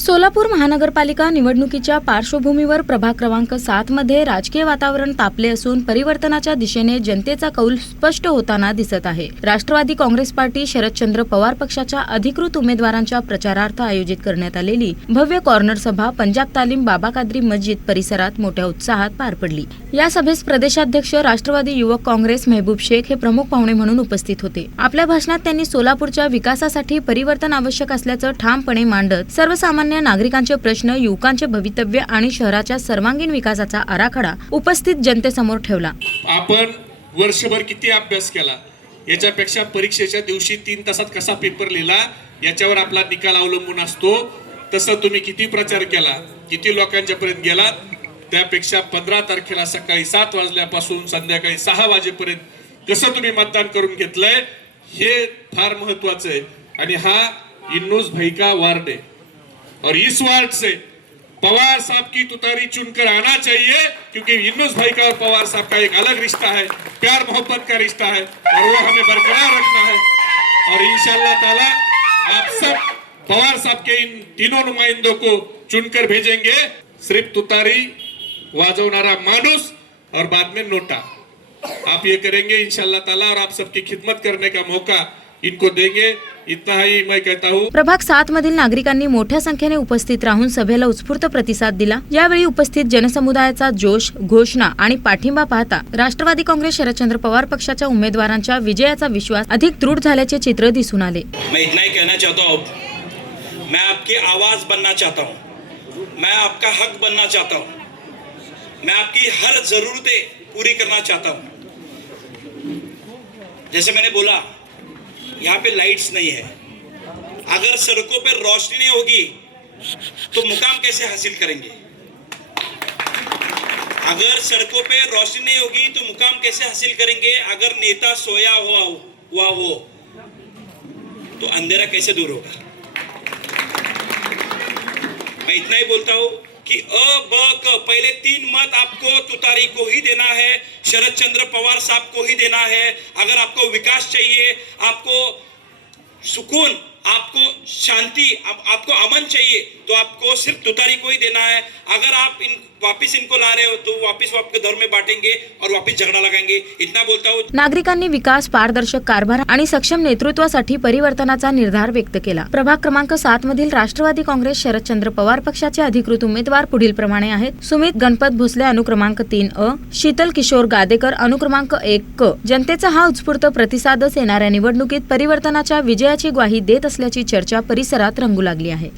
सोलापूर महानगरपालिका निवडणुकीच्या पार्श्वभूमीवर प्रभाग क्रमांक 7 मध्ये राजकीय वातावरण तापले असून परिवर्तनाच्या दिशेने जनतेचा कौल स्पष्ट होताना दिसत आहे। राष्ट्रवादी काँग्रेस पार्टी शरदचंद्र पवार पक्षाच्या अधिकृत उमेदवारांच्या प्रचारार्थ आयोजित करण्यात आलेली भव्य कॉर्नर सभा पंजाब तालीम बाबा कादरी मस्जिद परिसरात मोठ्या उत्साहात पार पडली। या सभेस प्रदेशाध्यक्ष राष्ट्रवादी युवक काँग्रेस महबूब शेख हे प्रमुख पाहुणे म्हणून उपस्थित होते। आपल्या भाषणात त्यांनी सोलापूरच्या विकासासाठी परिवर्तन आवश्यक असल्याचं ठामपणे मांडत सर्वसामान्य नागरिकांचे प्रश्न, युवकांचे भवितव्य आणि शहराच्या सर्वांगीण विकासाचा आराखडा उपस्थित जनतेसमोर ठेवला। आपण वर्षभर किती अभ्यास केला याच्यापेक्षा परीक्षेच्या दिवशी 3 तासात कसा पेपर लिहिला याच्यावर आपला निकाल अवलंबून असतो। तसं तुम्ही किती प्रचार केला, किती लोकांच्या पर्यंत गेला, त्यापेक्षा 15 तारखेला सकाळी 7 वाजल्यापासून संध्याकाळी 6 वाजेपर्यंत कसं तुम्ही मतदान करून घेतलंय हे फार महत्त्वाचं आहे। आणि हा इन्नूस भाई का वार्ड है और इस वार्ड से पवार साहब की तुतारी चुनकर आना चाहिए, क्योंकि इन्नूस भाई का और पवार साहब का एक अलग रिश्ता है, प्यार मोहब्बत का रिश्ता है और वो हमें बरकरार रखना है। और इंशाअल्लाह ताला आप सब पवार साहब के इन तीनों नुमाइंदों को चुनकर भेजेंगे। सिर्फ तुतारी वाजवनारा मानुस और बाद में नोटा आप ये करेंगे इंशाअल्लाह ताला, और आप सबकी खिदमत करने का मौका इनको देंगे। इतना ही मैं कहता हूँ। प्रभाग 7 मधील नागरिकांनी मोठ्या संख्येने उपस्थित राहून सभेला उत्स्फूर्त प्रतिसाद दिला। यावेळी उपस्थित जनसमुदायाचा जोश, घोषणा आणि पाठिंबा पाहता राष्ट्रवादी काँग्रेस शरदचंद्र पवार पक्षाच्या उमेदवारांच्या विजयाचा विश्वास अधिक दृढ झाल्याचे चित्र दिसून आले। मैं इतना ही कहना चाहता हूँ, मैं आपकी आवाज बनना चाहता हूँ, मैं आपका हक बनना चाहता हूँ, मैं आपकी हर जरूरतें पूरी करना चाहता हूँ। जैसे मैंने बोला, यहाँ पे लाइट्स नहीं है, अगर सड़कों पे रोशनी नहीं होगी तो मुकाम कैसे हासिल करेंगे? अगर सड़कों पे रोशनी नहीं होगी तो मुकाम कैसे हासिल करेंगे? अगर नेता सोया हुआ हो तो अंधेरा कैसे दूर होगा? मैं इतना ही बोलता हूँ कि पहले 3 मत आपको तुतारी को ही देना है, शरदचंद्र पवार साहब को ही देना है। अगर आपको विकास चाहिए, आपको सुकून, आपको शांति, आपको अमन चाहिए तो आपको सिर्फ तुतारी को ही देना है। अगर आप वापिस इनको ला रहे हो तो वापिस वो आपके दौर में बांटेंगे और वापिस झगड़ा लगाएंगे। इतना बोलता हूँ। नागरिकांनी विकास, पारदर्शक कारभार आणि सक्षम नेतृत्वासाठी परिवर्तनाचा निर्धार व्यक्त केला। प्रभाग क्रमांक 7 मधील राष्ट्रवादी काँग्रेस शरदचंद्र पवार पक्षाचे अधिकृत उमेदवार पुढील प्रमाणे आहेत: सुमित गणपत भोसले अनुक्रमांक 3 शीतल किशोर गादेकर अनुक्रमांक 1 जनतेचा हा उत्स्फूर्त प्रतिसादच येणाऱ्या निवडणुकीत परिवर्तनाच्या विजयाची ग्वाही देत असल्याची चर्चा परिसरात रंगू लागली आहे।